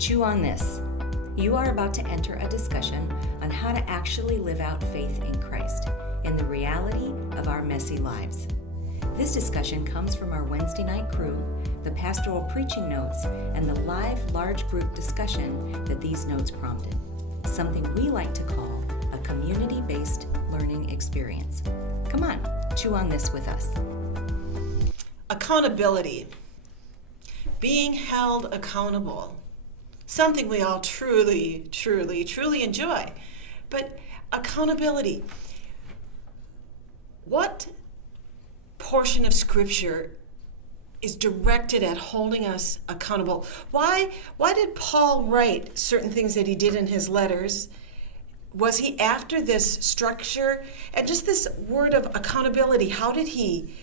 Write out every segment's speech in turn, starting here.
Chew on this. You are about to enter a discussion on how to actually live out faith in Christ in the reality of our messy lives. This discussion comes from our Wednesday night crew, the pastoral preaching notes, and the live large group discussion that these notes prompted. Something we like to call a community-based learning experience. Come on, chew on this with us. Accountability. Being held accountable. Something we all truly enjoy. But accountability. What portion of Scripture is directed at holding us accountable? Why did Paul write certain things that he did in his letters? Was he after this structure? And just this word of accountability, how did he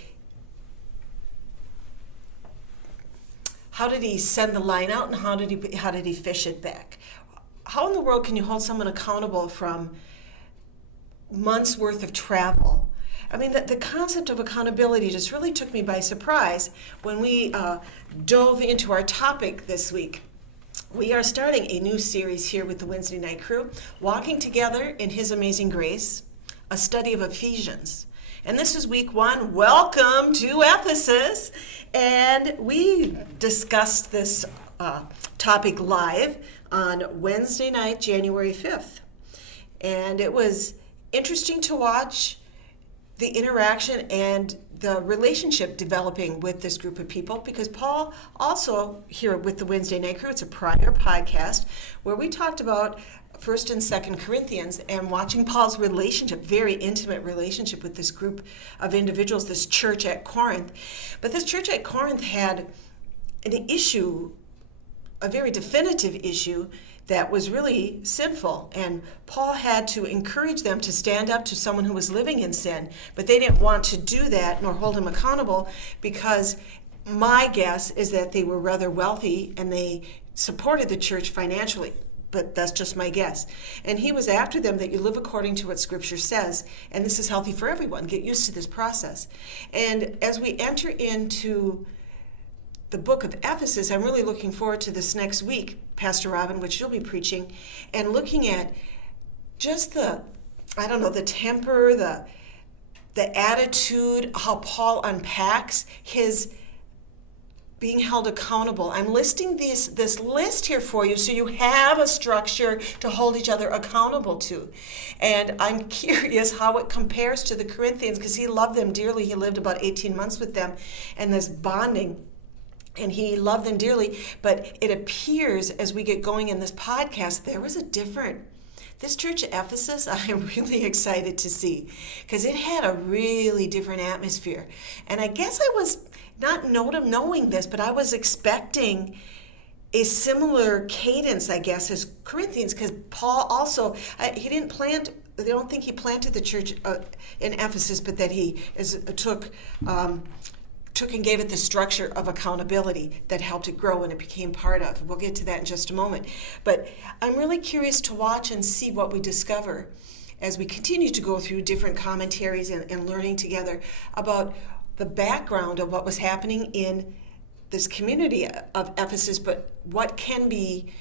send the line out, and how did he fish it back? How in the world can you hold someone accountable from months worth of travel? I mean, the concept of accountability just really took me by surprise when we dove into our topic this week. We are starting a new series here with the Wednesday night crew, Walking Together in His Amazing Grace, a study of Ephesians. And this is week 1. Welcome to Ephesus. And we discussed this topic live on Wednesday night, January 5th. And it was interesting to watch the interaction and the relationship developing with this group of people, because Paul also, here with the Wednesday night crew, it's a prior podcast where we talked about 1st and 2nd Corinthians and watching Paul's relationship, very intimate relationship with this group of individuals, this church at Corinth. But this church at Corinth had an issue, a very definitive issue, that was really sinful. And Paul had to encourage them to stand up to someone who was living in sin. But they didn't want to do that nor hold him accountable, because my guess is that they were rather wealthy and they supported the church financially. But that's just my guess. And he was after them that you live according to what Scripture says. And this is healthy for everyone. Get used to this process. And as we enter into the book of Ephesus, I'm really looking forward to this next week, Pastor Robin, which you'll be preaching, and looking at just the temper, the attitude, how Paul unpacks his being held accountable. I'm listing this list here for you so you have a structure to hold each other accountable to. And I'm curious how it compares to the Corinthians, because he loved them dearly. He lived about 18 months with them, and this bonding, and he loved them dearly. But it appears as we get going in this podcast, there was this church at Ephesus, I am really excited to see, because it had a really different atmosphere. And I guess I was not knowing this, but I was expecting a similar cadence, I guess, as Corinthians, because Paul also, he didn't plant, I don't think he planted the church in Ephesus, but that he took and gave it the structure of accountability that helped it grow and it became part of. We'll get to that in just a moment. But I'm really curious to watch and see what we discover as we continue to go through different commentaries and learning together about the background of what was happening in this community of Ephesus, but what can be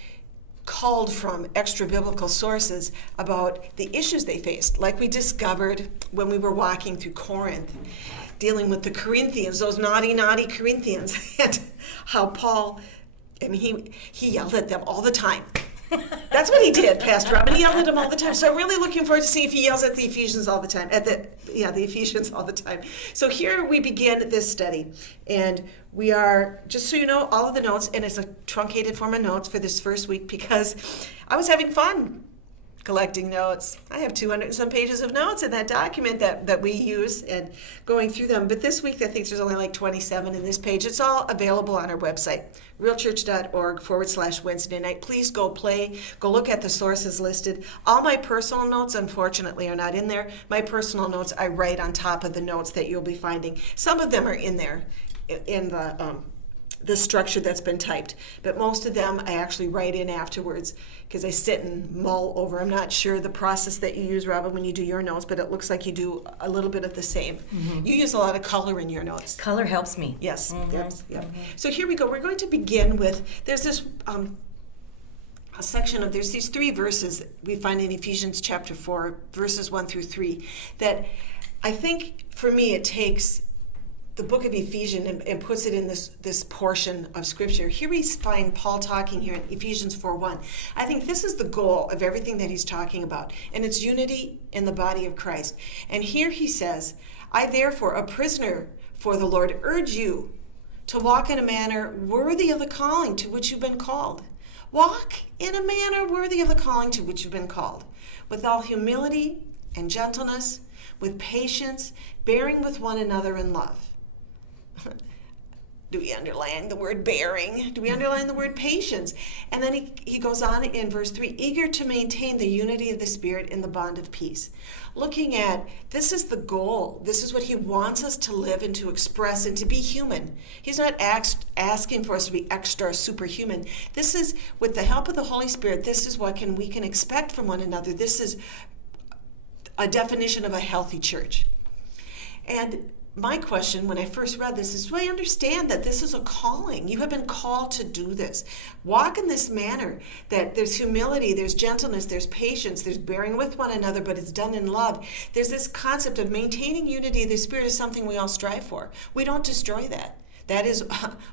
called from extra-biblical sources about the issues they faced, like we discovered when we were walking through Corinth, dealing with the Corinthians, those naughty Corinthians, and how Paul, I mean, he yelled at them all the time. That's what he did, Pastor Robin. He yelled at them all the time. So I'm really looking forward to see if he yells at the Ephesians all the time. The Ephesians all the time. So here we begin this study. And we are, just so you know, all of the notes, and it's a truncated form of notes for this first week, because I was having fun collecting notes. I have 200 and some pages of notes in that document that we use and going through them. But this week, I think there's only like 27 in this page. It's all available on our website, realchurch.org/Wednesday night. Please go look at the sources listed. All my personal notes, unfortunately, are not in there. My personal notes I write on top of the notes that you'll be finding. Some of them are in there in the structure that's been typed, but most of them I actually write in afterwards, because I sit and mull over. I'm not sure the process that you use, Robin, when you do your notes, but it looks like you do a little bit of the same. Mm-hmm. You use a lot of color in your notes. Color helps me. Yes. Mm-hmm. Yes. Yep. Mm-hmm. So here we go. We're going to begin with, there's this a section of, there's these 3 verses that we find in Ephesians chapter 4, verses 1 through 3, that I think for me it takes the book of Ephesians and puts it in this portion of Scripture. Here we find Paul talking here in Ephesians 4:1. I think this is the goal of everything that he's talking about, and it's unity in the body of Christ. And here he says, I therefore, a prisoner for the Lord, urge you to walk in a manner worthy of the calling to which you've been called. Walk in a manner worthy of the calling to which you've been called, with all humility and gentleness, with patience, bearing with one another in love. Do we underline the word bearing? Do we underline the word patience? And then he goes on in verse 3, eager to maintain the unity of the Spirit in the bond of peace. Looking at, this is the goal. This is what he wants us to live and to express and to be human. He's not asking for us to be extra superhuman. This is, with the help of the Holy Spirit, this is what we can expect from one another. This is a definition of a healthy church. And my question when I first read this is, do I understand that this is a calling? You have been called to do this. Walk in this manner, that there's humility, there's gentleness, there's patience, there's bearing with one another, but it's done in love. There's this concept of maintaining unity of the Spirit is something we all strive for. We don't destroy that. That is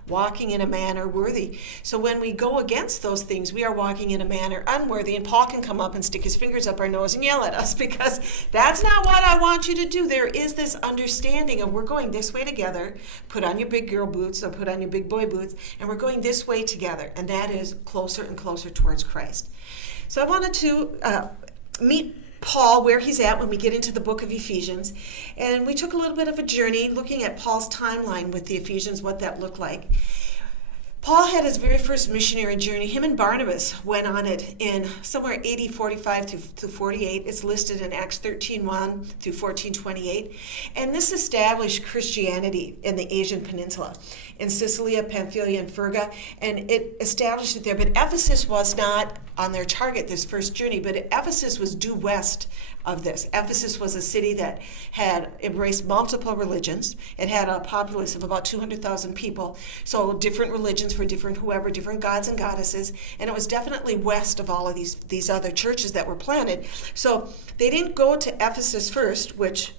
walking in a manner worthy. So when we go against those things, we are walking in a manner unworthy, and Paul can come up and stick his fingers up our nose and yell at us, because that's not what I want you to do. There is this understanding of, we're going this way together. Put on your big girl boots or put on your big boy boots, and we're going this way together, and that is closer and closer towards Christ. So I wanted to meet Paul where he's at when we get into the book of Ephesians, and we took a little bit of a journey looking at Paul's timeline with the Ephesians, what that looked like. Paul had his very first missionary journey. Him and Barnabas went on it in somewhere AD 45 to 48. It's listed in Acts 13:1 through 14:28. And this established Christianity in the Asian Peninsula, in Sicily, Pamphylia, and Perga, and it established it there. But Ephesus was not on their target this first journey, but Ephesus was due west of this. Ephesus was a city that had embraced multiple religions. It had a populace of about 200,000 people, so different religions for different gods and goddesses, and it was definitely west of all of these other churches that were planted. So they didn't go to Ephesus first, which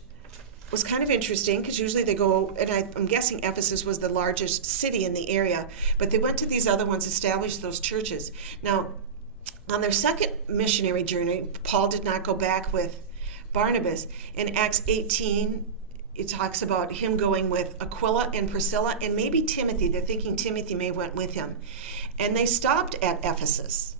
was kind of interesting, because usually they go, and I'm guessing Ephesus was the largest city in the area, but they went to these other ones, established those churches. Now, on their second missionary journey, Paul did not go back with Barnabas. In Acts 18, it talks about him going with Aquila and Priscilla and maybe Timothy. They're thinking Timothy may went with him. And they stopped at Ephesus.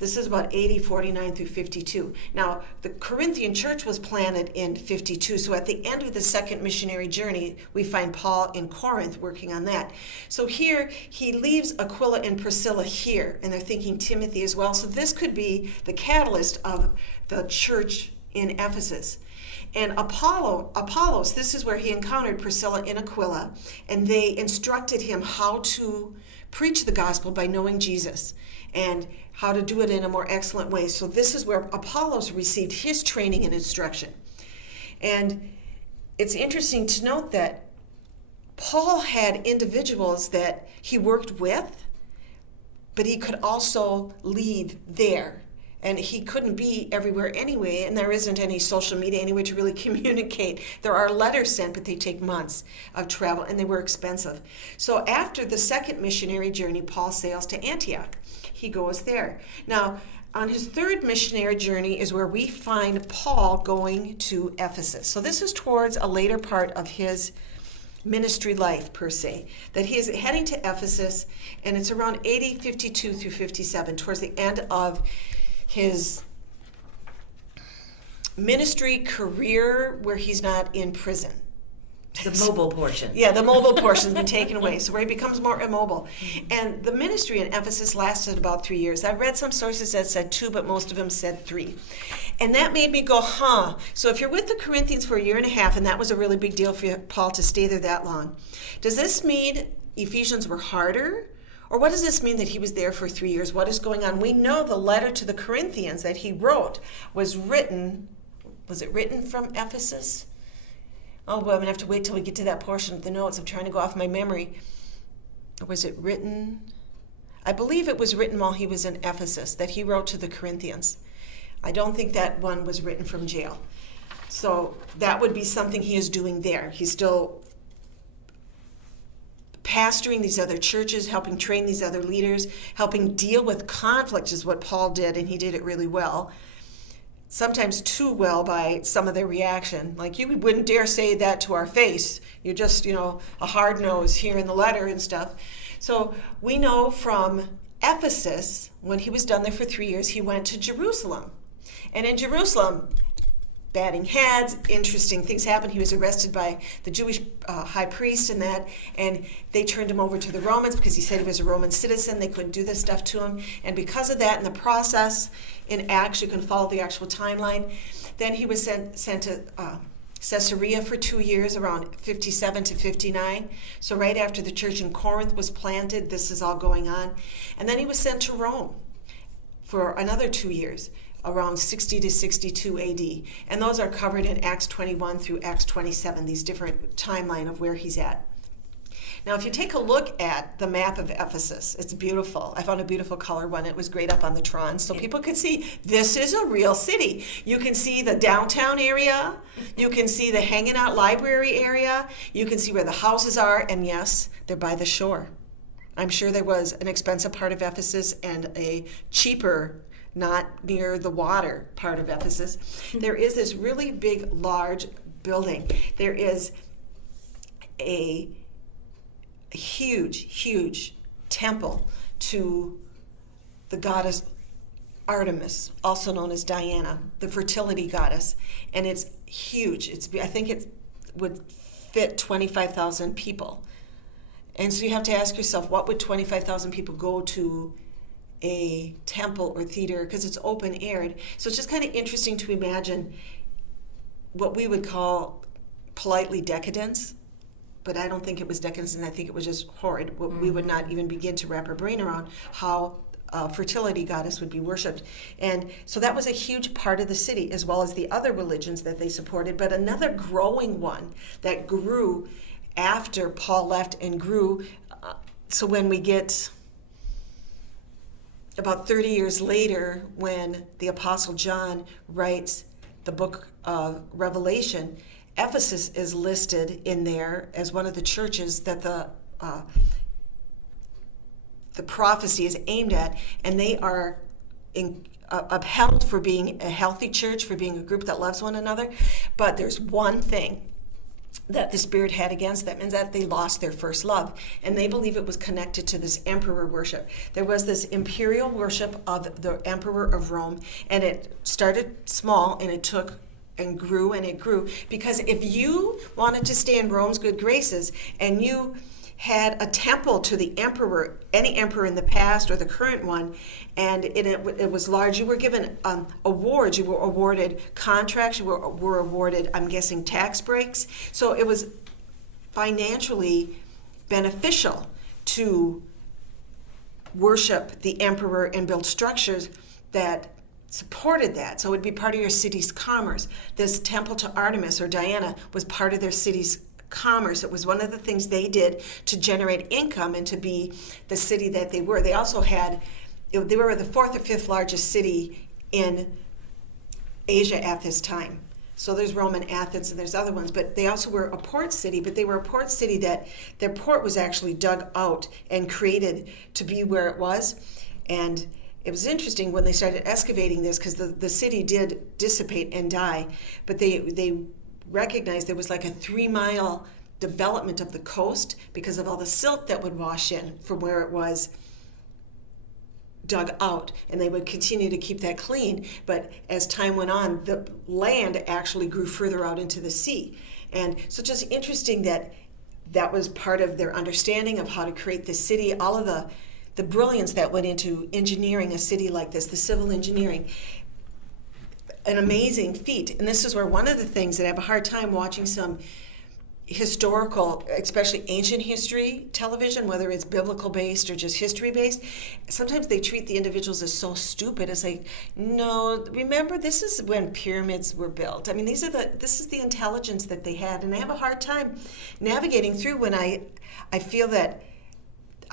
This is about AD 49 through 52. Now, the Corinthian church was planted in 52, so at the end of the second missionary journey, we find Paul in Corinth working on that. So here, he leaves Aquila and Priscilla here, and they're thinking Timothy as well. So this could be the catalyst of the church in Ephesus. And Apollos, this is where he encountered Priscilla and Aquila, and they instructed him how to preach the gospel by knowing Jesus and how to do it in a more excellent way. So this is where Apollos received his training and instruction. And it's interesting to note that Paul had individuals that he worked with, but he could also lead there. And he couldn't be everywhere anyway, and there isn't any social media anyway to really communicate. There are letters sent, but they take months of travel, and they were expensive. So after the second missionary journey, Paul sails to Antioch. He goes there. Now, on his third missionary journey is where we find Paul going to Ephesus. So this is towards a later part of his ministry life, per se, that he is heading to Ephesus, and it's around AD 52 through 57, towards the end of his ministry career where he's not in prison. The mobile portion. Yeah, the mobile portion has been taken away, so where he becomes more immobile. And the ministry in Ephesus lasted about 3 years. I read some sources that said 2, but most of them said 3. And that made me go, So if you're with the Corinthians for 1.5 years, and that was a really big deal for Paul to stay there that long, does this mean Ephesians were harder? Or what does this mean that he was there for 3 years? What is going on? We know the letter to the Corinthians that he wrote was it written from Ephesus? Oh, well, I'm going to have to wait till we get to that portion of the notes. I'm trying to go off my memory. Or was it written? I believe it was written while he was in Ephesus, that he wrote to the Corinthians. I don't think that one was written from jail. So that would be something he is doing there. He's still pastoring these other churches, helping train these other leaders, helping deal with conflict is what Paul did, and he did it really well. Sometimes too well by some of their reaction. Like, you wouldn't dare say that to our face. You're just, a hard nose here in the letter and stuff. So we know from Ephesus, when he was done there for 3 years, he went to Jerusalem. And in Jerusalem, batting heads, interesting things happened. He was arrested by the Jewish high priest and they turned him over to the Romans because he said he was a Roman citizen. They couldn't do this stuff to him. And because of that, in the process, in Acts, you can follow the actual timeline, then he was sent to Caesarea for 2 years, around 57 to 59. So right after the church in Corinth was planted, this is all going on. And then he was sent to Rome for another 2 years, around 60 to 62 AD. And those are covered in Acts 21 through Acts 27, these different timeline of where he's at. Now, if you take a look at the map of Ephesus, it's beautiful. I found a beautiful color one. It was great up on the Tron, so people could see this is a real city. You can see the downtown area. You can see the hanging out library area. You can see where the houses are, and yes, they're by the shore. I'm sure there was an expensive part of Ephesus and a cheaper, not near the water part of Ephesus. There is this really big, large building. There is a huge temple to the goddess Artemis, also known as Diana, the fertility goddess. And it's huge. I think it would fit 25,000 people. And so you have to ask yourself, what would 25,000 people go to a temple or theater, because it's open aired. So it's just kind of interesting to imagine what we would call politely decadence, but I don't think it was decadence, and I think it was just horrid. We would not even begin to wrap our brain around how a fertility goddess would be worshipped. And so that was a huge part of the city, as well as the other religions that they supported. But another growing one that grew after Paul left and grew, so when we get about 30 years later, when the Apostle John writes the book of Revelation, Ephesus is listed in there as one of the churches that the prophecy is aimed at, and they are upheld for being a healthy church, for being a group that loves one another. But there's one thing that the Spirit had against them, and that they lost their first love. And they believe it was connected to this emperor worship. There was this imperial worship of the emperor of Rome, and it started small, and it took and grew, and it grew. Because if you wanted to stay in Rome's good graces, and you had a temple to the emperor, any emperor in the past or the current one, and it was large, you were given awards, you were awarded contracts, you were awarded, I'm guessing, tax breaks. So it was financially beneficial to worship the emperor and build structures that supported that. So it would be part of your city's commerce. This temple to Artemis or Diana was part of their city's commerce. It was one of the things they did to generate income and to be the city that they were. They also they were the fourth or fifth largest city in Asia at this time. So there's Rome and Athens, and there's other ones, but they also were a port city, but they were a port city that their port was actually dug out and created to be where it was. And it was interesting when they started excavating this, because the city did dissipate and die, but they recognized there was like a 3-mile development of the coast because of all the silt that would wash in from where it was dug out, and they would continue to keep that clean. But as time went on, the land actually grew further out into the sea. And so just interesting that was part of their understanding of how to create the city, all of the brilliance that went into engineering a city like this, the civil engineering. An amazing feat. And this is where one of the things that I have a hard time watching some historical, especially ancient history television, whether it's biblical based or just history based, sometimes they treat the individuals as so stupid. It's like, no, remember, this is when pyramids were built. I mean, this is the intelligence that they had, and I have a hard time navigating through when I feel that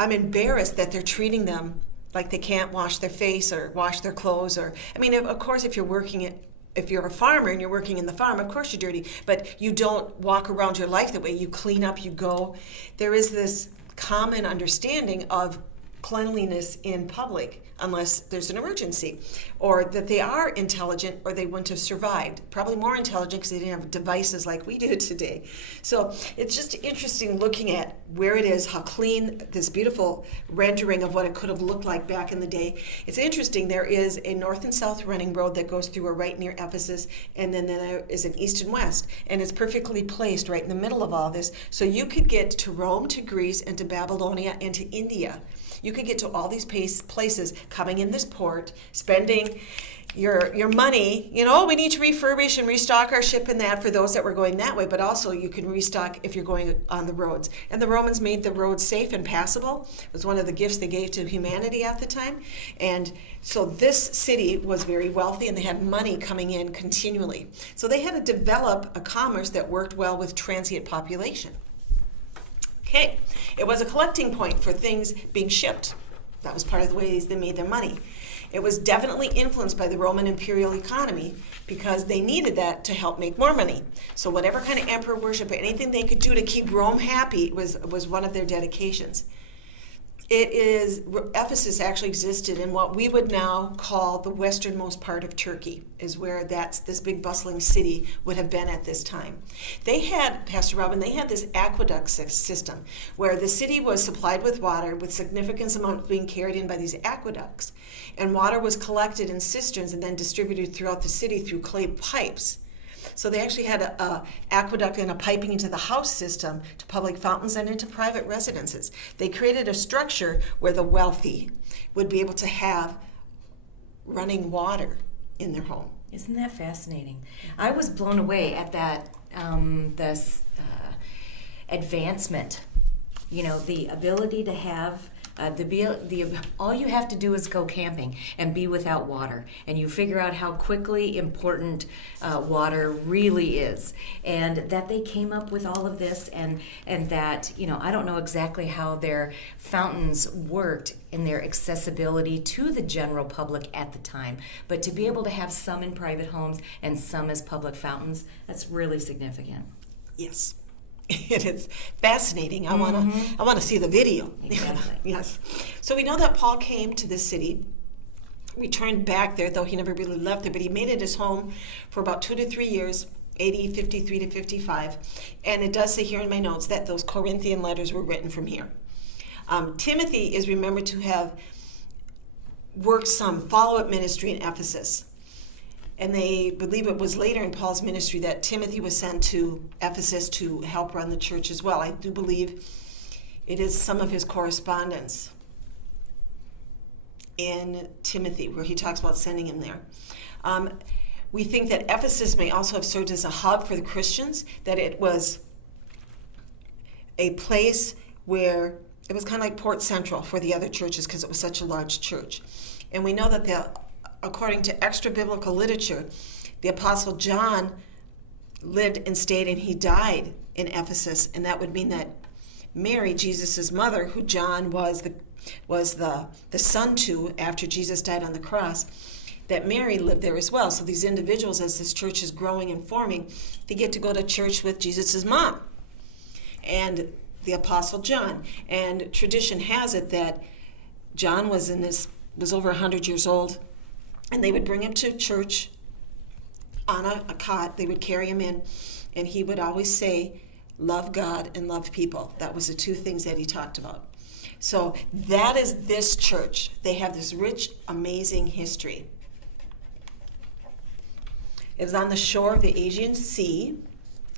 I'm embarrassed that they're treating them like they can't wash their face or wash their clothes. Or, I mean, of course, if you're a farmer and you're working in the farm, of course you're dirty, but you don't walk around your life that way. You clean up, you go. There is this common understanding of cleanliness in public, unless there's an emergency, or that they are intelligent or they wouldn't have survived. Probably more intelligent because they didn't have devices like we do today. So it's just interesting looking at where it is, how clean, this beautiful rendering of what it could have looked like back in the day. It's interesting, there is a north and south running road that goes through right near Ephesus, and then there is an east and west, and it's perfectly placed right in the middle of all this. So you could get to Rome, to Greece, and to Babylonia, and to India. You could get to all these places coming in this port, spending your money. We need to refurbish and restock our ship in that for those that were going that way, but also you can restock if you're going on the roads. And the Romans made the roads safe and passable. It was one of the gifts they gave to humanity at the time. And so this city was very wealthy, and they had money coming in continually. So they had to develop a commerce that worked well with transient population. Okay, it was a collecting point for things being shipped. That was part of the ways they made their money. It was definitely influenced by the Roman imperial economy because they needed that to help make more money. So whatever kind of emperor worship or anything they could do to keep Rome happy was one of their dedications. Ephesus actually existed in what we would now call the westernmost part of Turkey, is where this big bustling city would have been at this time. They had, Pastor Robin, this aqueduct system where the city was supplied with water with significant amounts being carried in by these aqueducts. And water was collected in cisterns and then distributed throughout the city through clay pipes. So they actually had a aqueduct and a piping into the house system, to public fountains, and into private residences. They created a structure where the wealthy would be able to have running water in their home. Isn't that fascinating? I was blown away at that this advancement. The ability to have all you have to do is go camping and be without water, and you figure out how quickly important water really is, and that they came up with all of this, and that I don't know exactly how their fountains worked in their accessibility to the general public at the time, but to be able to have some in private homes and some as public fountains, that's really significant. Yes. It is fascinating. I want to see the video. Exactly. Yes. So we know that Paul came to this city, returned back there, though he never really left there, but he made it his home for about 2 to 3 years, AD 53 to 55. And it does say here in my notes that those Corinthian letters were written from here. Timothy is remembered to have worked some follow-up ministry in Ephesus. And they believe it was later in Paul's ministry that Timothy was sent to Ephesus to help run the church as well. I do believe it is some of his correspondence in Timothy where he talks about sending him there. We think that Ephesus may also have served as a hub for the Christians, that it was a place where it was kind of like Port Central for the other churches because it was such a large church. And we know that according to extra-biblical literature, the Apostle John lived and stayed, and he died in Ephesus, and that would mean that Mary, Jesus' mother, who John was the son to after Jesus died on the cross, that Mary lived there as well. So these individuals, as this church is growing and forming, they get to go to church with Jesus' mom and the Apostle John. And tradition has it that John was over 100 years old, and they would bring him to church on a cot. They would carry him in, and he would always say, love God and love people. That was the two things that he talked about. So that is this church. They have this rich, amazing history. It was on the shore of the Aegean Sea,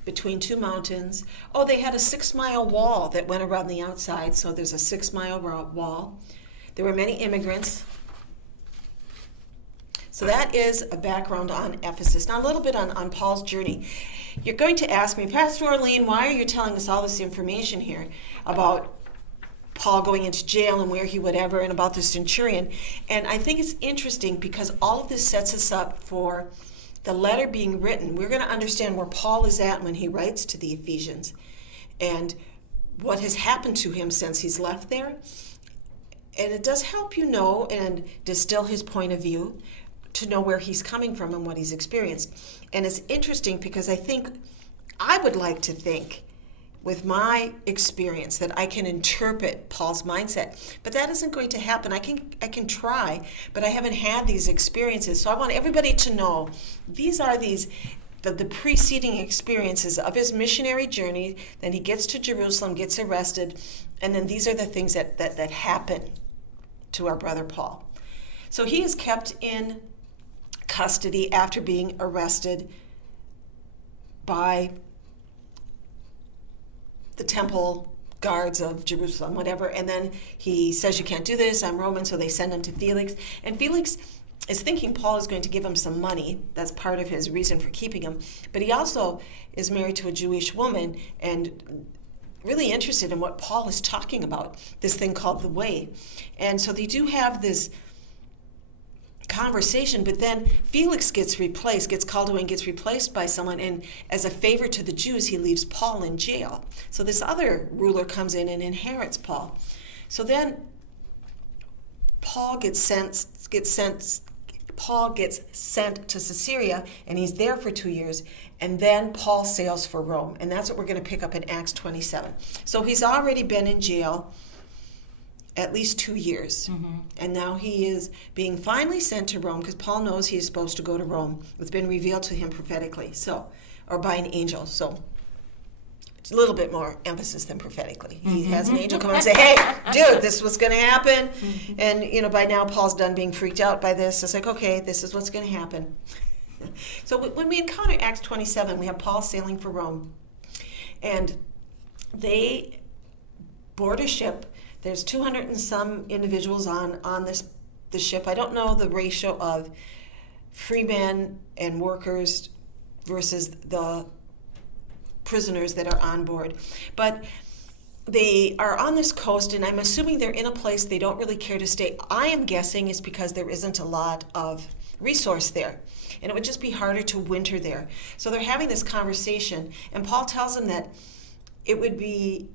between two mountains. Oh, they had a 6-mile wall that went around the outside, so there's a 6-mile wall. There were many immigrants. So that is a background on Ephesus. Now a little bit on Paul's journey. You're going to ask me, Pastor Orlean, why are you telling us all this information here about Paul going into jail and where he would ever, and about the centurion? And I think it's interesting because all of this sets us up for the letter being written. We're going to understand where Paul is at when he writes to the Ephesians and what has happened to him since he's left there. it does help you know and distill his point of view to know where he's coming from and what he's experienced. And it's interesting because I would like to think with my experience that I can interpret Paul's mindset, but that isn't going to happen. I can try, but I haven't had these experiences. So I want everybody to know these are the preceding experiences of his missionary journey. Then he gets to Jerusalem, gets arrested, and then these are the things that happen to our brother Paul. So he is kept in custody after being arrested by the temple guards of Jerusalem, whatever. And then he says, you can't do this, I'm Roman, so they send him to Felix. And Felix is thinking Paul is going to give him some money. That's part of his reason for keeping him. But he also is married to a Jewish woman and really interested in what Paul is talking about, this thing called the way. And so they do have this conversation, but then Felix gets called away and gets replaced by someone, and as a favor to the Jews, he leaves Paul in jail. So this other ruler comes in and inherits Paul. So then Paul gets sent to Caesarea, and he's there for 2 years, and then Paul sails for Rome, and that's what we're going to pick up in Acts 27. So he's already been in jail at least 2 years. Mm-hmm. And now he is being finally sent to Rome because Paul knows he is supposed to go to Rome. It's been revealed to him prophetically, or by an angel. So it's a little bit more emphasis than prophetically. Mm-hmm. He has an angel come and say, hey, dude, this is what's going to happen. Mm-hmm. And, by now Paul's done being freaked out by this. It's like, okay, this is what's going to happen. So when we encounter Acts 27, we have Paul sailing for Rome. And they board a ship. There's 200 and some individuals on the ship. I don't know the ratio of freemen and workers versus the prisoners that are on board. But they are on this coast, and I'm assuming they're in a place they don't really care to stay. I am guessing it's because there isn't a lot of resource there, and it would just be harder to winter there. So they're having this conversation, and Paul tells them that it would be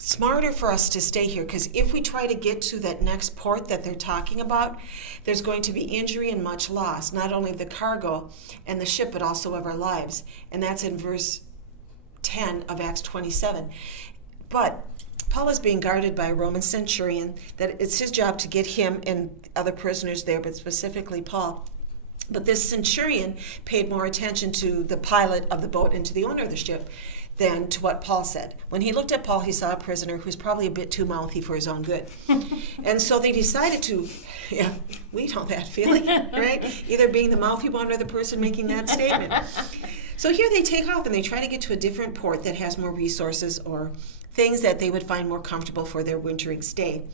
smarter for us to stay here, because if we try to get to that next port that they're talking about, there's going to be injury and much loss, not only of the cargo and the ship, but also of our lives. And that's in verse 10 of Acts 27. But Paul is being guarded by a Roman centurion, that it's his job to get him and other prisoners there, but specifically Paul. But this centurion paid more attention to the pilot of the boat and to the owner of the ship than to what Paul said. When he looked at Paul, he saw a prisoner who's probably a bit too mouthy for his own good. And so they decided to, we know that feeling, right? Either being the mouthy one or the person making that statement. So here they take off and they try to get to a different port that has more resources or things that they would find more comfortable for their wintering stay.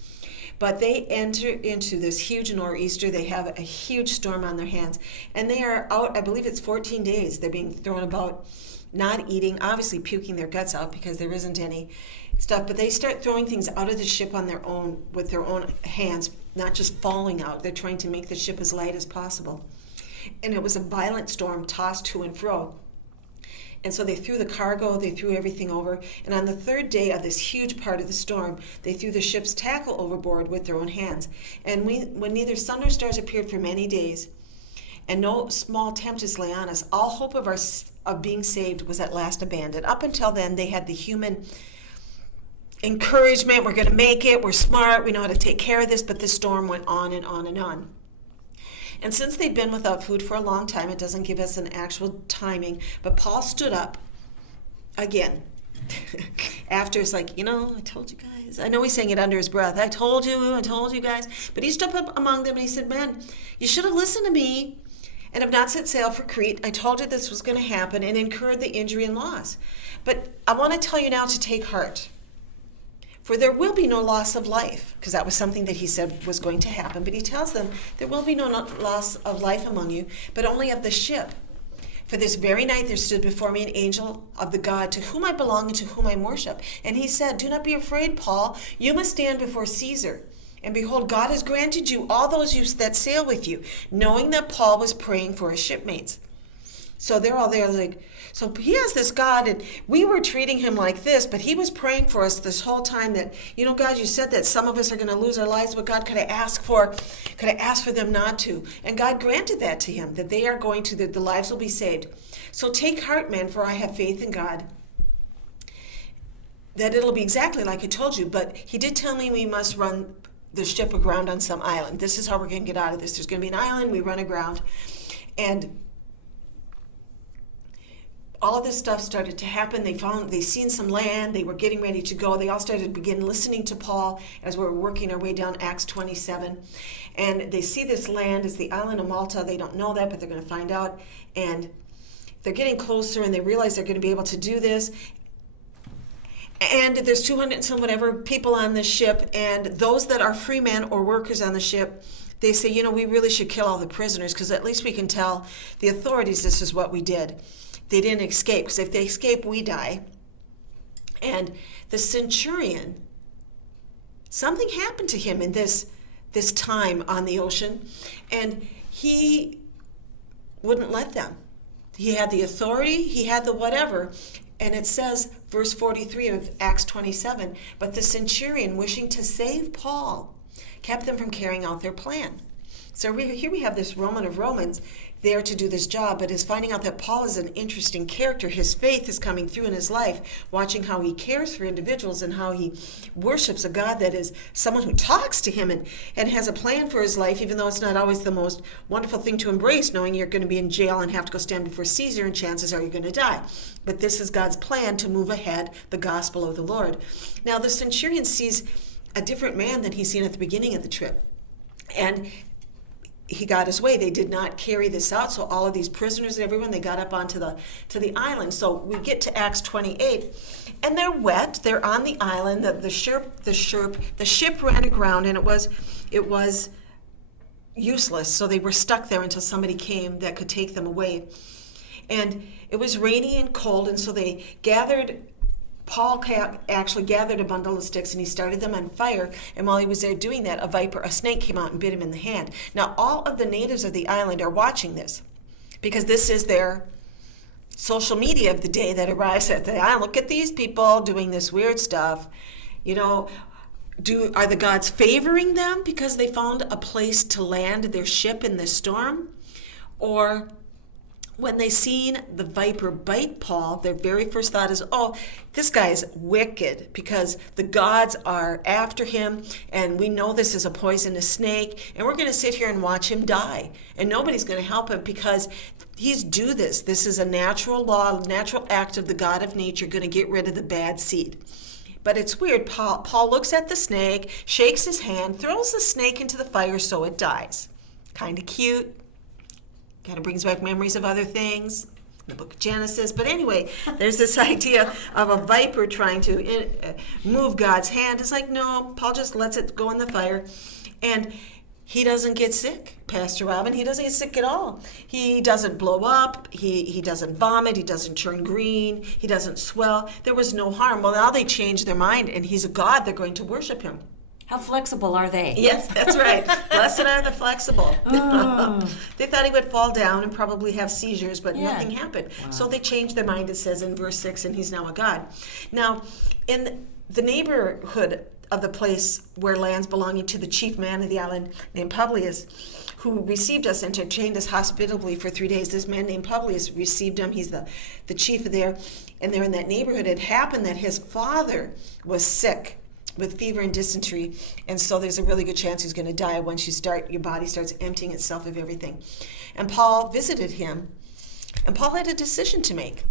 But they enter into this huge nor'easter. They have a huge storm on their hands. And they are out, I believe it's 14 days. They're being thrown about, not eating, obviously puking their guts out because there isn't any stuff. But they start throwing things out of the ship on their own, with their own hands, not just falling out. They're trying to make the ship as light as possible. And it was a violent storm, tossed to and fro. And so they threw the cargo, they threw everything over. And on the third day of this huge part of the storm, they threw the ship's tackle overboard with their own hands. And when neither sun nor stars appeared for many days, and no small tempest lay on us, all hope of being saved was at last abandoned. Up until then, they had the human encouragement, we're going to make it, we're smart, we know how to take care of this, but the storm went on and on and on. And since they'd been without food for a long time, it doesn't give us an actual timing, but Paul stood up again. After it's like, I told you guys. I know he's saying it under his breath. I told you guys. But he stood up among them and he said, man, you should have listened to me and have not set sail for Crete. I told you this was going to happen and incurred the injury and loss. But I want to tell you now to take heart. For there will be no loss of life, because that was something that he said was going to happen. But he tells them, there will be no loss of life among you, but only of the ship. For this very night there stood before me an angel of the God to whom I belong and to whom I worship. And he said, do not be afraid, Paul. You must stand before Caesar. And behold, God has granted you all those that sail with you, knowing that Paul was praying for his shipmates. So they're all there like, so he has this God, and we were treating him like this, but he was praying for us this whole time that, God, you said that some of us are going to lose our lives, but God, could I ask for them not to? And God granted that to him, that they are going to, that the lives will be saved. So take heart, men, for I have faith in God, that it'll be exactly like I told you. But he did tell me we must run the ship aground on some island. This is how we're going to get out of this. There's going to be an island, we run aground. And all of this stuff started to happen. They seen some land. They were getting ready to go. They all started to begin listening to Paul as we were working our way down Acts 27. And they see this land. It's the island of Malta. They don't know that, but they're going to find out. And they're getting closer, and they realize they're going to be able to do this. And there's 200 and some whatever people on this ship. And those that are free men or workers on the ship, they say, we really should kill all the prisoners, because at least we can tell the authorities this is what we did. They didn't escape, because if they escape, we die. And the centurion, something happened to him in this time on the ocean, and he wouldn't let them. He had the authority, he had the whatever, and it says, verse 43 of Acts 27, but the centurion, wishing to save Paul, kept them from carrying out their plan. So here we have this Roman of Romans there to do this job, but is finding out that Paul is an interesting character. His faith is coming through in his life, watching how he cares for individuals and how he worships a God that is someone who talks to him and has a plan for his life, even though it's not always the most wonderful thing to embrace, knowing you're going to be in jail and have to go stand before Caesar, and chances are you're going to die. But this is God's plan to move ahead the gospel of the Lord. Now, the centurion sees a different man than he's seen at the beginning of the trip. And he got his way. They did not carry this out. So all of these prisoners and everyone, they got up onto the island. So we get to Acts 28, and they're wet. They're on the island. The ship ran aground, and it was useless. So they were stuck there until somebody came that could take them away. And it was rainy and cold, and so they gathered. Paul actually gathered a bundle of sticks, and he started them on fire. And while he was there doing that, a snake came out and bit him in the hand. Now, all of the natives of the island are watching this, because this is their social media of the day that arrives at the island. Look at these people doing this weird stuff. Are the gods favoring them because they found a place to land their ship in this storm? Or when they seen the viper bite Paul, their very first thought is, oh, this guy's wicked because the gods are after him, and we know this is a poisonous snake, and we're going to sit here and watch him die. And nobody's going to help him because he's due this. This is a natural law, natural act of the God of nature, going to get rid of the bad seed. But it's weird. Paul looks at the snake, shakes his hand, throws the snake into the fire so it dies. Kind of cute. Kind of brings back memories of other things, the book of Genesis. But anyway, there's this idea of a viper trying to move God's hand. It's like, no, Paul just lets it go in the fire. And he doesn't get sick, Pastor Robin. He doesn't get sick at all. He doesn't blow up. He doesn't vomit. He doesn't turn green. He doesn't swell. There was no harm. Well, now they changed their mind, and he's a God. They're going to worship him. How flexible are they? Yes, that's right. Blessed are the flexible. Oh. They thought he would fall down and probably have seizures, but nothing happened. Wow. So they changed their mind, it says in verse 6, and he's now a god. Now, in the neighborhood of the place where lands belonging to the chief man of the island named Publius, who received us, entertained us hospitably for 3 days. This man named Publius received him. He's the chief of there. And there in that neighborhood, it happened that his father was sick with fever and dysentery, and so there's a really good chance he's going to die once your body starts emptying itself of everything. And Paul visited him, and Paul had a decision to make.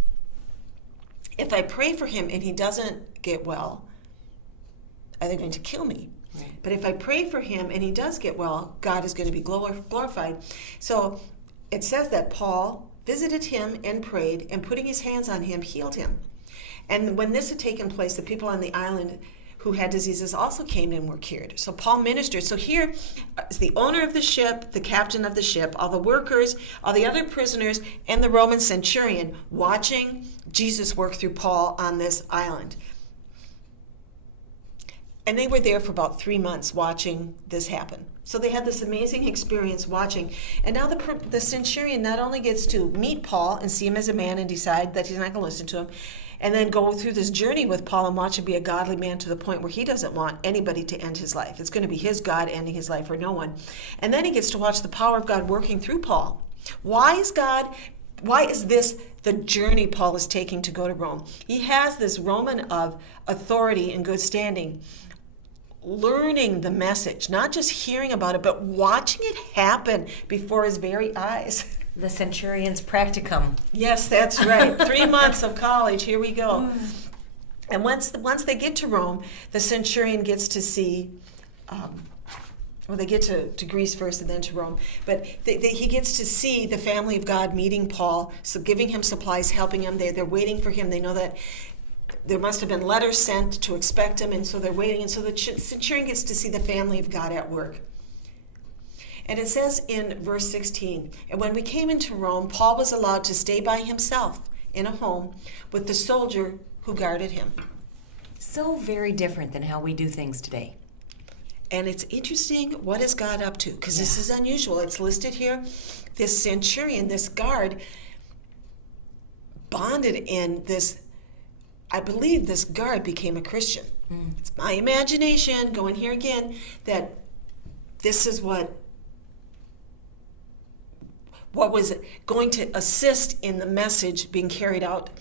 If I pray for him and he doesn't get well, are they going to kill me? Right. But if I pray for him and he does get well, God is going to be glorified. So it says that Paul visited him and prayed, and putting his hands on him, healed him. And when this had taken place, the people on the island who had diseases also came and were cured. So Paul ministered. So here is the owner of the ship, the captain of the ship, all the workers, all the other prisoners, and the Roman centurion watching Jesus work through Paul on this island. And they were there for about 3 months watching this happen. So they had this amazing experience watching. And now the centurion not only gets to meet Paul and see him as a man and decide that he's not going to listen to him, and then go through this journey with Paul and watch him be a godly man to the point where he doesn't want anybody to end his life. It's going to be his God ending his life or no one. And then he gets to watch the power of God working through Paul. Why is this the journey Paul is taking to go to Rome? He has this Roman of authority and good standing, learning the message, not just hearing about it, but watching it happen before his very eyes. The centurion's practicum. Yes, that's right. 3 months of college. Here we go. And once they get to Rome, the centurion gets to see, they get to Greece first and then to Rome. But he gets to see the family of God meeting Paul, so giving him supplies, helping him. They're waiting for him. They know that there must have been letters sent to expect him, and so they're waiting. And so the centurion gets to see the family of God at work. And it says in verse 16, and when we came into Rome, Paul was allowed to stay by himself in a home with the soldier who guarded him. So very different than how we do things today. And it's interesting, what is God up to? Because this is unusual. It's listed here. This centurion, this guard, bonded in this, I believe this guard became a Christian. It's my imagination, going here again, that this is what was going to assist in the message being carried out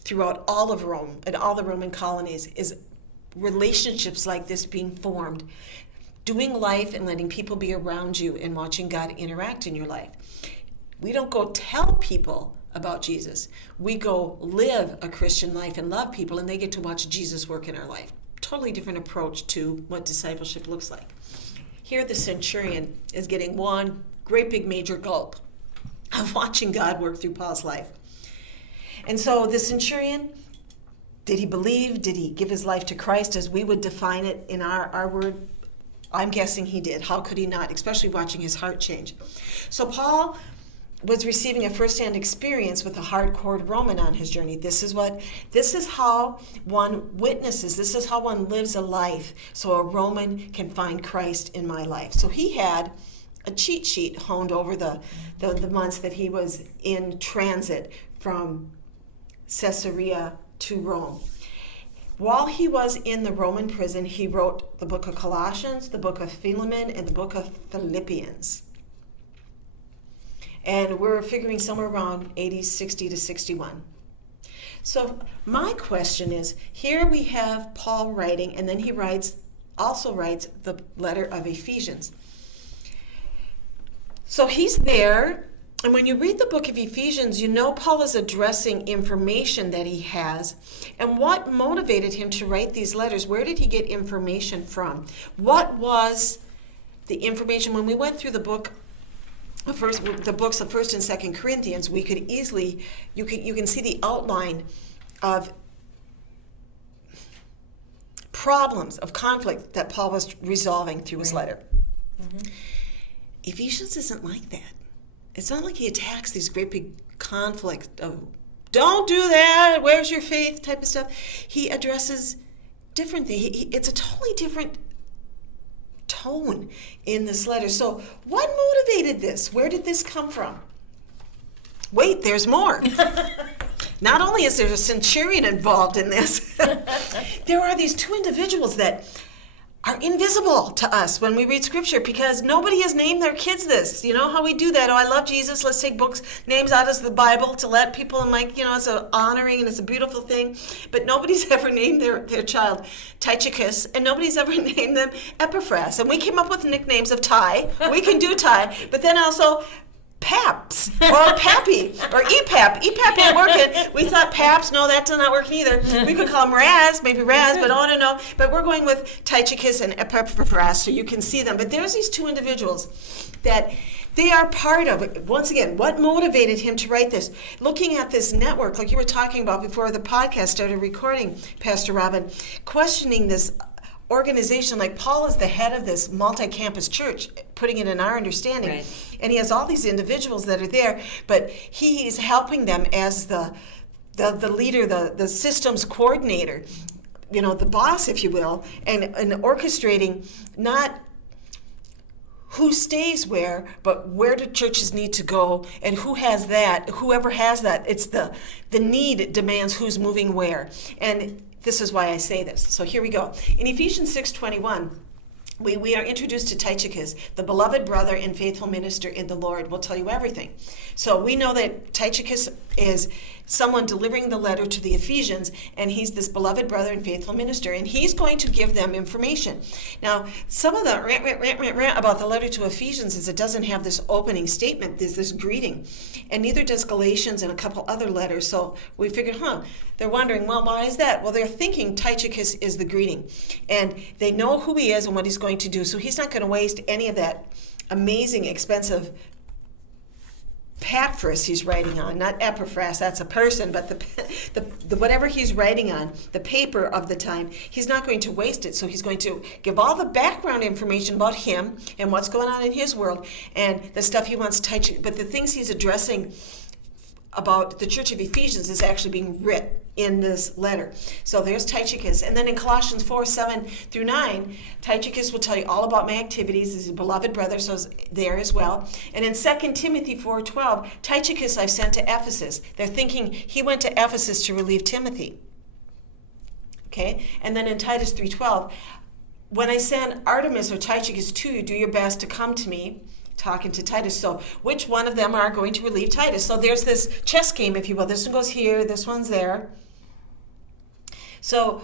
throughout all of Rome and all the Roman colonies, is relationships like this being formed, doing life and letting people be around you and watching God interact in your life. We don't go tell people about Jesus. We go live a Christian life and love people, and they get to watch Jesus work in our life. Totally different approach to what discipleship looks like. Here the centurion is getting one great big major gulp of watching God work through Paul's life. And so the centurion, did he believe? Did he give his life to Christ as we would define it in our word? I'm guessing he did. How could he not? Especially watching his heart change. So Paul was receiving a firsthand experience with a hardcore Roman on his journey. This is how one witnesses. This is how one lives a life so a Roman can find Christ in my life. So he had a cheat sheet honed over the months that he was in transit from Caesarea to Rome. While he was in the Roman prison, he wrote the book of Colossians, the book of Philemon, and the book of Philippians. And we're figuring somewhere around 60 to 61. So my question is, here we have Paul writing, and then he also writes the letter of Ephesians. So he's there, and when you read the book of Ephesians, you know Paul is addressing information that he has. And what motivated him to write these letters? Where did he get information from? What was the information? When we went through the books of 1st and 2nd Corinthians, we could easily, you can see the outline of problems, of conflict that Paul was resolving through his letter. Mm-hmm. Ephesians isn't like that. It's not like he attacks these great big conflict of, don't do that, where's your faith type of stuff. He addresses different things. It's a totally different tone in this letter. So what motivated this? Where did this come from? Wait, there's more. Not only is there a centurion involved in this, there are these two individuals that are invisible to us when we read scripture, because nobody has named their kids this. You know how we do that? Oh, I love Jesus. Let's take names out of the Bible to let people, and it's an honoring and it's a beautiful thing. But nobody's ever named their child Tychicus, and nobody's ever named them Epaphras. And we came up with nicknames of Ty. We can do Ty, but then also Paps or Pappy or EPAP. EPAP ain't working. We thought Paps, no, that's not working either. We could call them Raz, maybe Raz, but I don't know. But we're going with Tychicus and Epaphras, so you can see them. But there's these two individuals that they are part of it. Once again, what motivated him to write this? Looking at this network, like you were talking about before the podcast started recording, Pastor Robin, questioning this organization. Like Paul is the head of this multi-campus church, putting it in our understanding. Right. And he has all these individuals that are there, but he is helping them as the leader, the systems coordinator, the boss, if you will, and orchestrating not who stays where, but where do churches need to go, and who has that, whoever has that. It's the need demands who's moving where. And this is why I say this. So here we go. In Ephesians 6:21, we are introduced to Tychicus, the beloved brother and faithful minister in the Lord. Will tell you everything. So we know that Tychicus is someone delivering the letter to the Ephesians, and he's this beloved brother and faithful minister, and he's going to give them information. Now, some of the rant about the letter to Ephesians is it doesn't have this opening statement, there's this greeting, and neither does Galatians and a couple other letters. So we figured, they're wondering, well, why is that? Well, they're thinking Tychicus is the greeting, and they know who he is and what he's going to do, so he's not going to waste any of that amazing, expensive Epaphras he's writing on, not Epaphras, that's a person, but the whatever he's writing on, the paper of the time, he's not going to waste it. So he's going to give all the background information about him and what's going on in his world and the stuff he wants to touch. But the things he's addressing about the church of Ephesians is actually being written in this letter. So there's Tychicus. And then in Colossians 4:7-9, Tychicus will tell you all about my activities. He's a beloved brother, so he's there as well. And in 2 Timothy 4:12, Tychicus I've sent to Ephesus. They're thinking he went to Ephesus to relieve Timothy. Okay? And then in Titus 3:12, when I send Artemis or Tychicus to you, do your best to come to me. Talking to Titus. So which one of them are going to relieve Titus? So there's this chess game, if you will. This one goes here, this one's there. So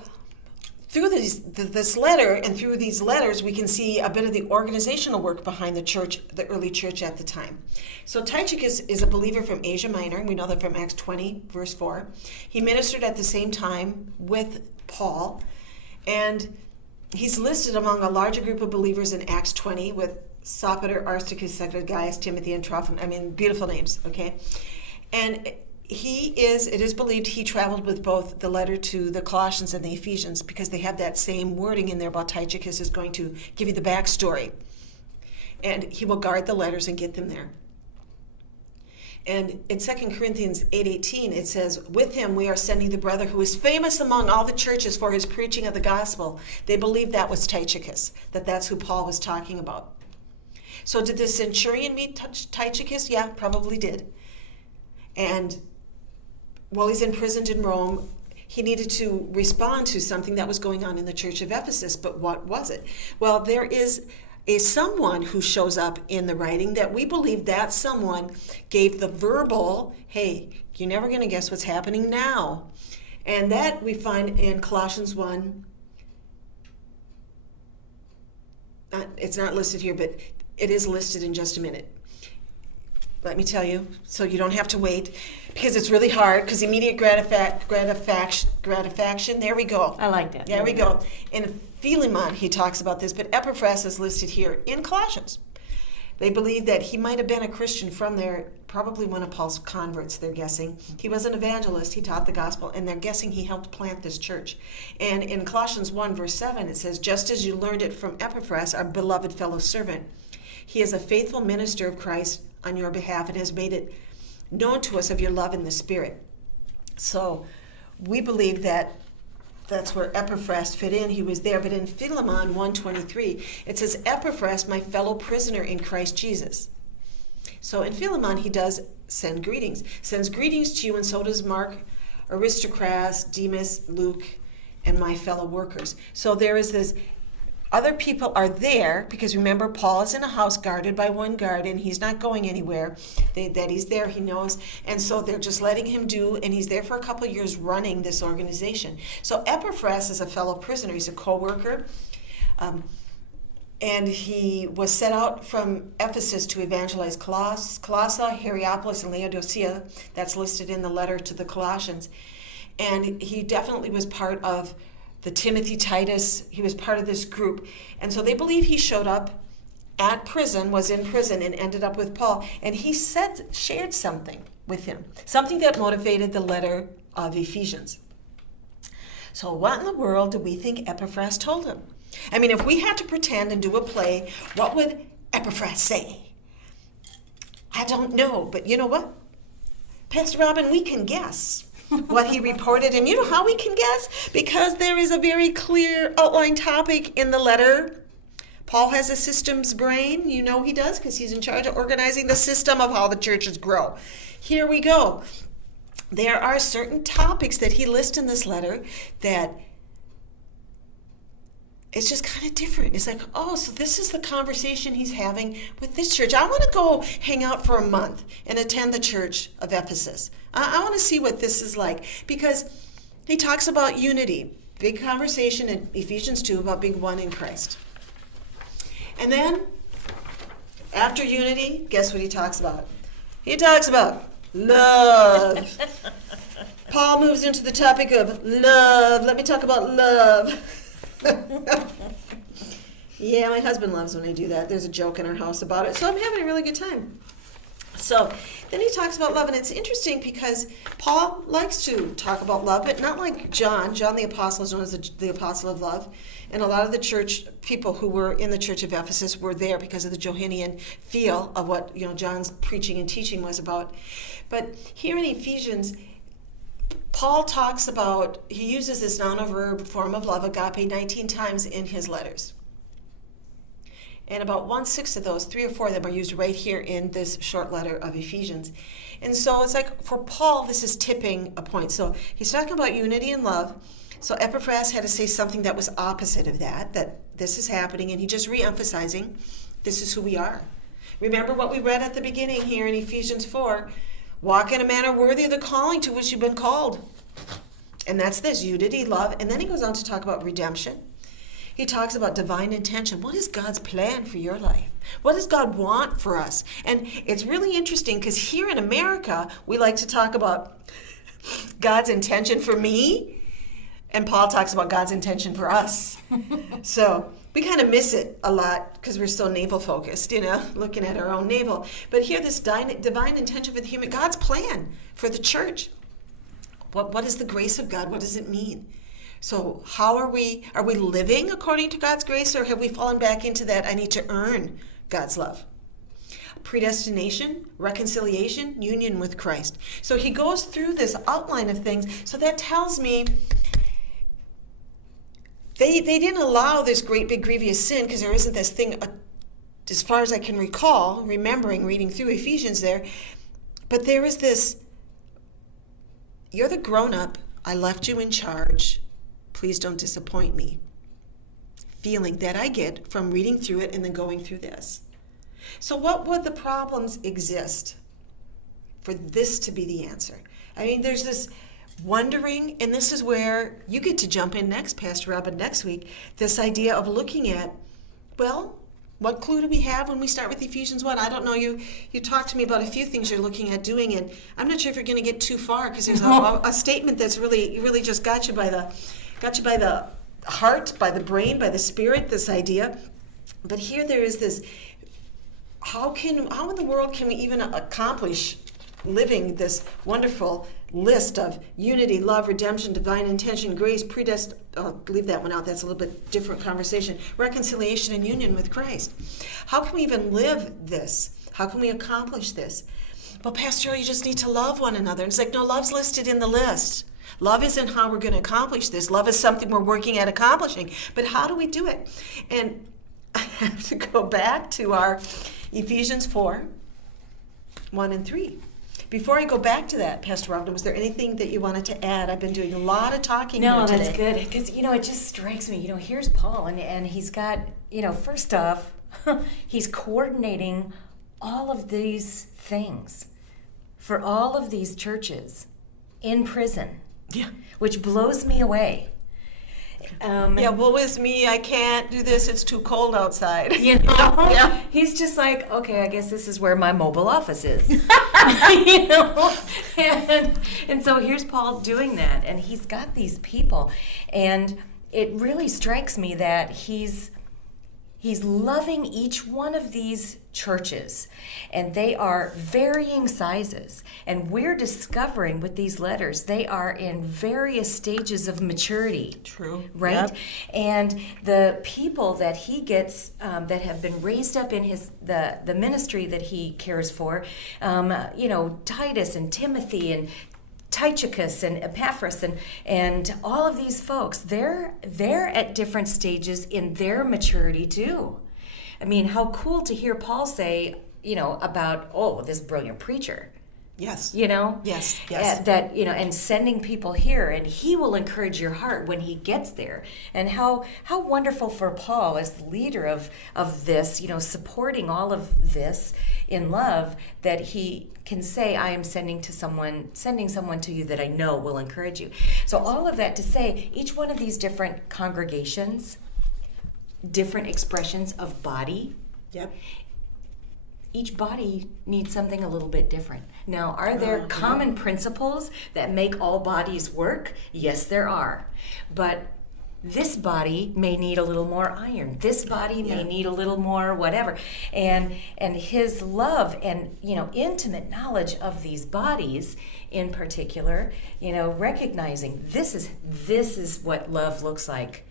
through this letter and through these letters, we can see a bit of the organizational work behind the church, the early church at the time. So Tychicus is a believer from Asia Minor. We know that from Acts 20, verse 4. He ministered at the same time with Paul, and he's listed among a larger group of believers in Acts 20 with Sopater, Aristarchus, Gaius, Timothy, and Trophimus. Beautiful names, okay? And it is believed he traveled with both the letter to the Colossians and the Ephesians because they have that same wording in there about Tychicus is going to give you the backstory. And he will guard the letters and get them there. And in 2 Corinthians 8:18, it says, with him we are sending the brother who is famous among all the churches for his preaching of the gospel. They believed that was Tychicus, that's who Paul was talking about. So did the centurion meet Tychicus? Yeah, probably did. And while he's imprisoned in Rome, he needed to respond to something that was going on in the church of Ephesus. But what was it? Well, there is someone who shows up in the writing that we believe that someone gave the verbal, hey, you're never going to guess what's happening now. And that we find in Colossians 1. It's not listed here, but it is listed in just a minute. Let me tell you, so you don't have to wait, because it's really hard, because immediate gratification, there we go. I like that. There we go. In Philemon, he talks about this, but Epaphras is listed here in Colossians. They believe that he might have been a Christian from there, probably one of Paul's converts, they're guessing. He was an evangelist, he taught the gospel, and they're guessing he helped plant this church. And in Colossians 1, verse 7, it says, just as you learned it from Epaphras, our beloved fellow servant, he is a faithful minister of Christ on your behalf and has made it known to us of your love in the Spirit. So we believe that that's where Epaphras fit in. He was there. But in Philemon 1:23, it says, Epaphras, my fellow prisoner in Christ Jesus. So in Philemon, he does send greetings. Sends greetings to you, and so does Mark, Aristarchus, Demas, Luke, and my fellow workers. So there is this. Other people are there because remember, Paul is in a house guarded by one guard and he's not going anywhere. That he's there, he knows. And so they're just letting him do, and he's there for a couple of years running this organization. So Epaphras is a fellow prisoner. He's a co-worker. And he was set out from Ephesus to evangelize Colossae, Hierapolis, and Laodicea. That's listed in the letter to the Colossians. And he definitely was part of the Timothy, Titus, he was part of this group. And so they believe he showed up at prison, was in prison, and ended up with Paul. And he shared something with him, something that motivated the letter of Ephesians. So what in the world do we think Epaphras told him? I mean, if we had to pretend and do a play, what would Epaphras say? I don't know, but you know what? Pastor Robin, we can guess. what he reported. And you know how we can guess? Because there is a very clear outline topic in the letter. Paul has a systems brain. You know he does, because he's in charge of organizing the system of how the churches grow. Here we go. There are certain topics that he lists in this letter that it's just kind of different. It's like, oh, so this is the conversation he's having with this church. I want to go hang out for a month and attend the church of Ephesus. I want to see what this is like, because he talks about unity. Big conversation in Ephesians 2 about being one in Christ. And then, after unity, guess what he talks about? He talks about love. Paul moves into the topic of love. Let me talk about love. Yeah, my husband loves when I do that. There's a joke in our house about it, so I'm having a really good time. So then he talks about love, and it's interesting because Paul likes to talk about love, but not like John. John the Apostle is known as the Apostle of Love, and a lot of the church people who were in the church of Ephesus were there because of the Johannine feel of what John's preaching and teaching was about. But here in Ephesians, Paul talks about, he uses this noun or verb form of love, agape, 19 times in his letters. And about 1/6 of those, 3 or 4 of them, are used right here in this short letter of Ephesians. And so it's like, for Paul, this is tipping a point. So he's talking about unity and love. So Epaphras had to say something that was opposite of that this is happening, and he just re-emphasizing, this is who we are. Remember what we read at the beginning here in Ephesians 4, walk in a manner worthy of the calling to which you've been called. And that's this, unity, love. And then he goes on to talk about redemption. He talks about divine intention. What is God's plan for your life? What does God want for us? And it's really interesting because here in America, we like to talk about God's intention for me, and Paul talks about God's intention for us. So we kind of miss it a lot because we're so navel focused, looking at our own navel. But here, this divine intention for the human, God's plan for the church. What is the grace of God? What does it mean? So how are we living according to God's grace, or have we fallen back into that I need to earn God's love? Predestination, reconciliation, union with Christ. So he goes through this outline of things. So that tells me they didn't allow this great big grievous sin, because there isn't this thing, as far as I can recall, remembering reading through Ephesians there. But there is this, you're the grown-up, I left you in charge, please don't disappoint me, feeling that I get from reading through it and then going through this. So what would the problems exist for this to be the answer? I mean, there's this wondering, and this is where you get to jump in next, Pastor Robin, next week, this idea of looking at, well, what clue do we have when we start with Ephesians 1? I don't know, you talked to me about a few things you're looking at doing, and I'm not sure if you're going to get too far, because there's a statement that's really just got you by the heart, by the brain, by the spirit, this idea. But here there is this, how in the world can we even accomplish living this wonderful list of unity, love, redemption, divine intention, grace, I'll leave that one out, that's a little bit different conversation, reconciliation and union with Christ. How can we even live this? How can we accomplish this? Well, Pastor, you just need to love one another. And it's like, no, love's listed in the list. Love isn't how we're going to accomplish this. Love is something we're working at accomplishing. But how do we do it? And I have to go back to our Ephesians 4, 1 and 3. Before I go back to that, Pastor Robin, was there anything that you wanted to add? I've been doing a lot of talking here today. No, that's good. Because, it just strikes me, here's Paul, and he's got, first off, he's coordinating all of these things for all of these churches in prison. Yeah. Which blows me away. Woe is me, I can't do this, it's too cold outside. Yeah. He's just like, okay, I guess this is where my mobile office is. And so here's Paul doing that, and he's got these people, and it really strikes me that he's loving each one of these churches, and they are varying sizes, and we're discovering with these letters they are in various stages of maturity. True. Right? Yep. And the people that he gets that have been raised up in the ministry that he cares for, Titus and Timothy and Tychicus and Epaphras and all of these folks, they're at different stages in their maturity too. I mean, how cool to hear Paul say, about, this brilliant preacher. Yes. Yes. That, and sending people here, and he will encourage your heart when he gets there. And how wonderful for Paul as the leader of this, supporting all of this in love, that he can say, I am sending someone to you that I know will encourage you. So all of that to say, each one of these different congregations, different expressions of body. Yep. Each body needs something a little bit different. Now, are there common principles that make all bodies work? Yes, there are. But this body may need a little more iron. This body may need a little more whatever. And his love and, intimate knowledge of these bodies in particular, recognizing this is what love looks like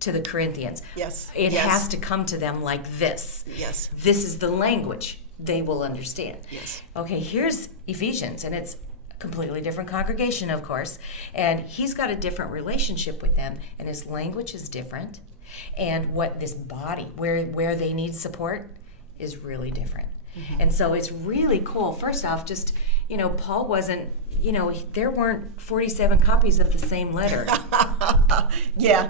to the Corinthians. Yes. It has to come to them like this. Yes. This is the language they will understand. Yes. Okay, here's Ephesians, and it's a completely different congregation, of course, and he's got a different relationship with them, and his language is different, and what this body, where they need support, is really different. Mm-hmm. And so it's really cool. First off, just, Paul wasn't, there weren't 47 copies of the same letter. Yeah.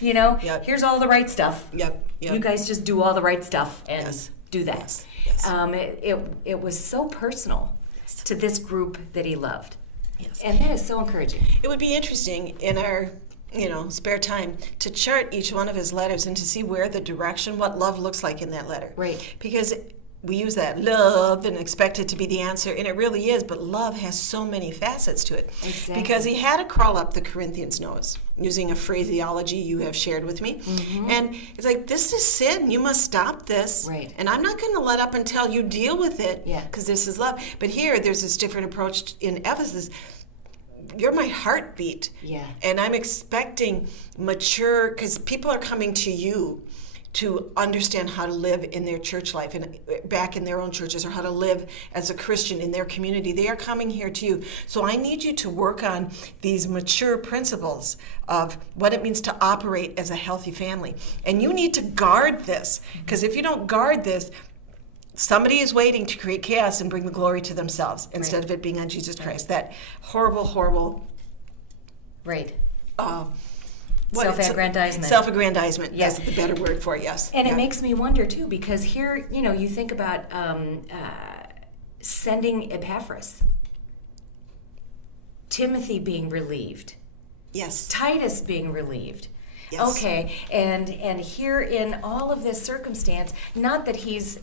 Here's all the right stuff. Yep. You guys just do all the right stuff and do that. Yes. It was so personal to this group that he loved. Yes. And that is so encouraging. It would be interesting in our spare time to chart each one of his letters and to see where the direction, what love looks like in that letter. Right. Because we use that love and expect it to be the answer, and it really is, but love has so many facets to it. Exactly. Because he had to crawl up the Corinthians' nose, using a phraseology you have shared with me. Mm-hmm. And it's like, this is sin. You must stop this. Right. And I'm not going to let up until you deal with it, because this is love. But here, there's this different approach in Ephesus. You're my heartbeat. Yeah. And I'm expecting mature, because people are coming to you to understand how to live in their church life and back in their own churches, or how to live as a Christian in their community. They are coming here to you. So I need you to work on these mature principles of what it means to operate as a healthy family. And you need to guard this, because if you don't guard this, somebody is waiting to create chaos and bring the glory to themselves instead of it being on Jesus Christ. That horrible... Right. Self-aggrandizement. Self-aggrandizement, yes. That's the better word for it, yes. And it makes me wonder, too, because here, you think about sending Epaphras, Timothy being relieved. Yes. Titus being relieved. Yes. Okay, and here in all of this circumstance, not that he's,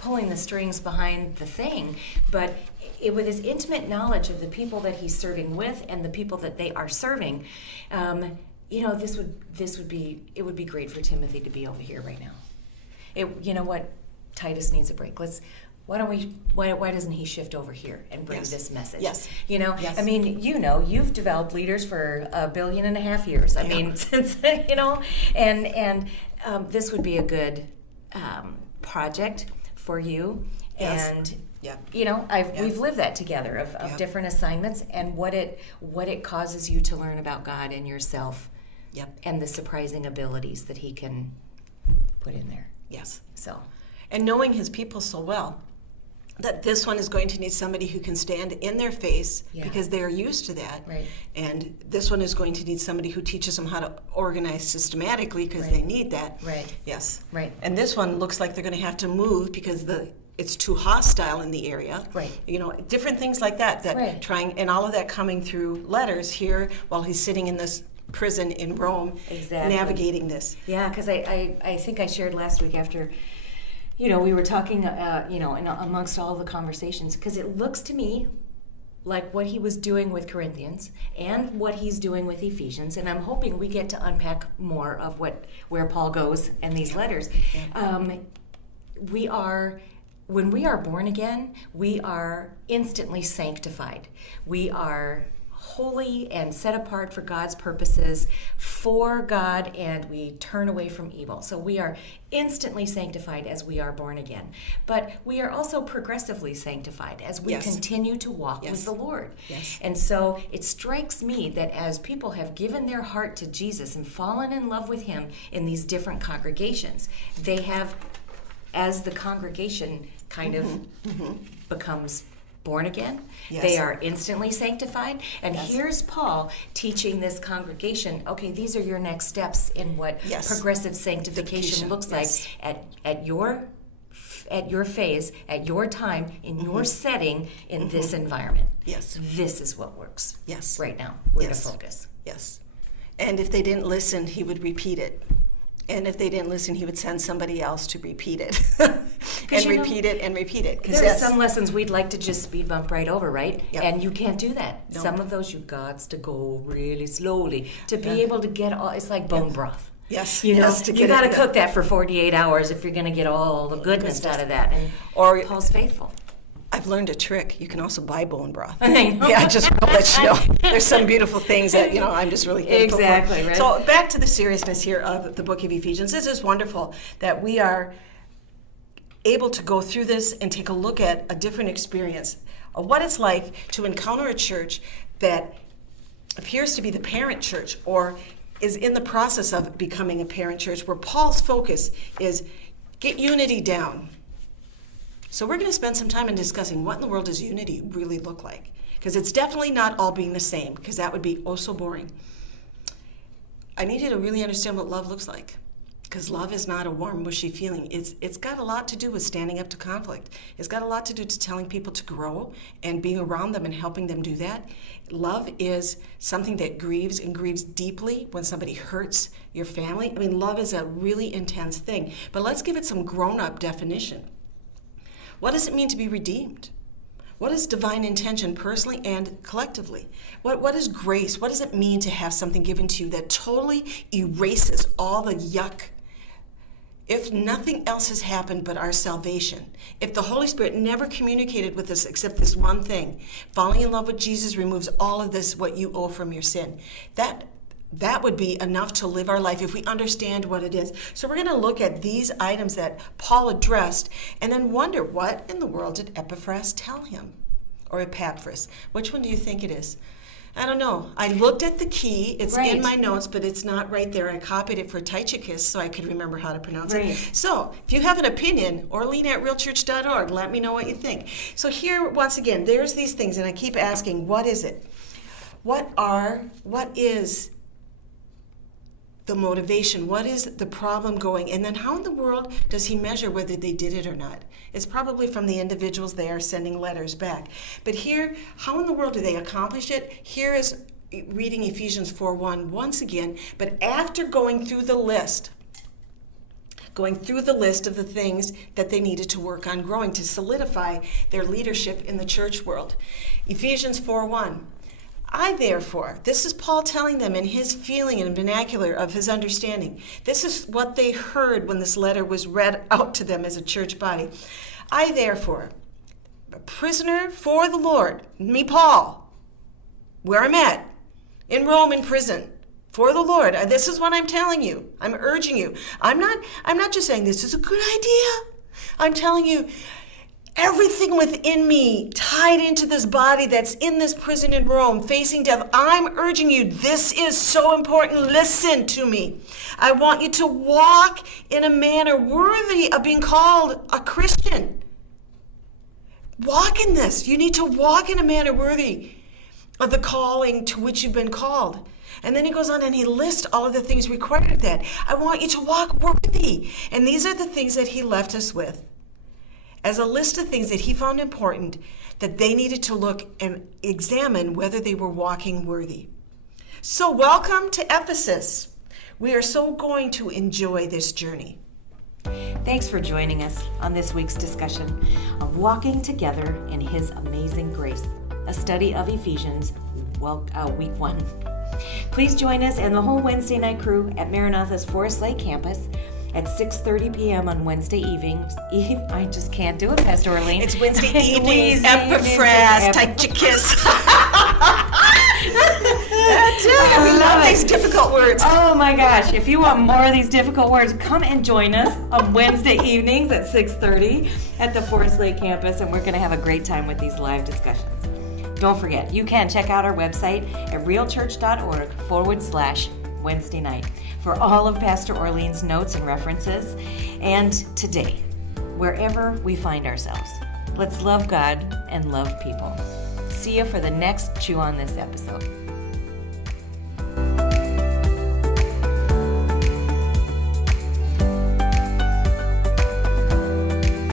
pulling the strings behind the thing, but with his intimate knowledge of the people that he's serving with and the people that they are serving, it would be great for Timothy to be over here right now. You know what? Titus needs a break. Why doesn't he shift over here and bring this message? Yes. Yes. I mean, you've developed leaders for 1.5 billion years. I mean, since, and this would be a good project for you. Yes. And yeah. we've lived that together of different assignments and what it causes you to learn about God and yourself. Yep. And the surprising abilities that he can put in there. Yes. So. And knowing his people so well, that this one is going to need somebody who can stand in their face because they are used to that. Right. And this one is going to need somebody who teaches them how to organize systematically because they need that. Right. Yes. Right. And this one looks like they're going to have to move because it's too hostile in the area. Right. Different things like that trying, and all of that coming through letters here while he's sitting in this prison in Rome, navigating this. Yeah, because I think I shared last week after, we were talking, amongst all the conversations, because it looks to me like what he was doing with Corinthians and what he's doing with Ephesians, and I'm hoping we get to unpack more of where Paul goes in these letters. Yeah. When we are born again, we are instantly sanctified. We are holy and set apart for God's purposes for God, and we turn away from evil. So we are instantly sanctified as we are born again. But we are also progressively sanctified as we continue to walk with the Lord. Yes. And so it strikes me that as people have given their heart to Jesus and fallen in love with him in these different congregations, they have, as the congregation kind of becomes born again, they are instantly sanctified. And here's Paul teaching this congregation, okay, these are your next steps in what progressive sanctification looks like at your phase, at your time, in your setting, in this environment. Yes. This is what works. Yes. Right now, where to focus. Yes. And if they didn't listen, he would repeat it. And if they didn't listen, he would send somebody else to repeat it. And repeat it and repeat it. There's some lessons we'd like to just speed bump right over, right? Yep. And you can't do that. No. Some of those you got to go really slowly to be able to get all, it's like bone broth. Yes. You know, yes, you got to cook that for 48 hours if you're going to get all the goodness out of that. And Paul's faithful. I've learned a trick. You can also buy bone broth. I know. Yeah, just to let you know. There's some beautiful things that, I'm just really thankful for. Exactly, right. So back to the seriousness here of the book of Ephesians. This is wonderful that we are able to go through this and take a look at a different experience of what it's like to encounter a church that appears to be the parent church or is in the process of becoming a parent church, where Paul's focus is get unity down. So we're going to spend some time in discussing what in the world does unity really look like. Because it's definitely not all being the same, because that would be oh so boring. I need you to really understand what love looks like. Because love is not a warm, mushy feeling. It's got a lot to do with standing up to conflict. It's got a lot to do to telling people to grow and being around them and helping them do that. Love is something that grieves and grieves deeply when somebody hurts your family. I mean, love is a really intense thing. But let's give it some grown-up definition. What does it mean to be redeemed? What is divine intention personally and collectively? What is grace? What does it mean to have something given to you that totally erases all the yuck? If nothing else has happened but our salvation, if the Holy Spirit never communicated with us except this one thing, falling in love with Jesus removes all of this, what you owe from your sin. That would be enough to live our life if we understand what it is. So we're going to look at these items that Paul addressed and then wonder, what in the world did Epaphras tell him? Or Epaphras? Which one do you think it is? I don't know. I looked at the key. It's in my notes, but it's not right there. I copied it for Tychicus so I could remember how to pronounce it. So if you have an opinion, orlean@realchurch.org, let me know what you think. So here, once again, there's these things, and I keep asking, what is it? What is the motivation? What is the problem going? And then how in the world does he measure whether they did it or not? It's probably from the individuals they are sending letters back. But here, how in the world do they accomplish it? Here is reading Ephesians 4:1 once again, but after going through the list of the things that they needed to work on growing to solidify their leadership in the church world. Ephesians 4:1. I therefore, this is Paul telling them in his feeling and vernacular of his understanding. This is what they heard when this letter was read out to them as a church body. I therefore, a prisoner for the Lord, me Paul, where I'm at, in Rome in prison, for the Lord. This is what I'm telling you. I'm urging you. I'm not just saying this is a good idea. I'm telling you, everything within me tied into this body that's in this prison in Rome, facing death, I'm urging you, this is so important. Listen to me. I want you to walk in a manner worthy of being called a Christian. Walk in this. You need to walk in a manner worthy of the calling to which you've been called. And then he goes on and he lists all of the things required of that. I want you to walk worthy. And these are the things that he left us with as a list of things that he found important that they needed to look and examine whether they were walking worthy. So welcome to Ephesus. We are so going to enjoy this journey. Thanks for joining us on this week's discussion of walking together in his amazing grace, a study of Ephesians, week 1. Please join us and the whole Wednesday night crew at Maranatha's Forest Lake campus at 6:30 p.m. on Wednesday evenings. I just can't do it, Pastor Orlean. It's Wednesday evenings. Epaphras, Tychicus. We love these difficult words. Oh my gosh, if you want more of these difficult words, come and join us on Wednesday evenings at 6:30 at the Forest Lake campus, and we're going to have a great time with these live discussions. Don't forget, you can check out our website at realchurch.org/Wednesday night for all of Pastor Orlean's notes and references. And today, wherever we find ourselves, let's love God and love people. See you for the next Chew on This episode.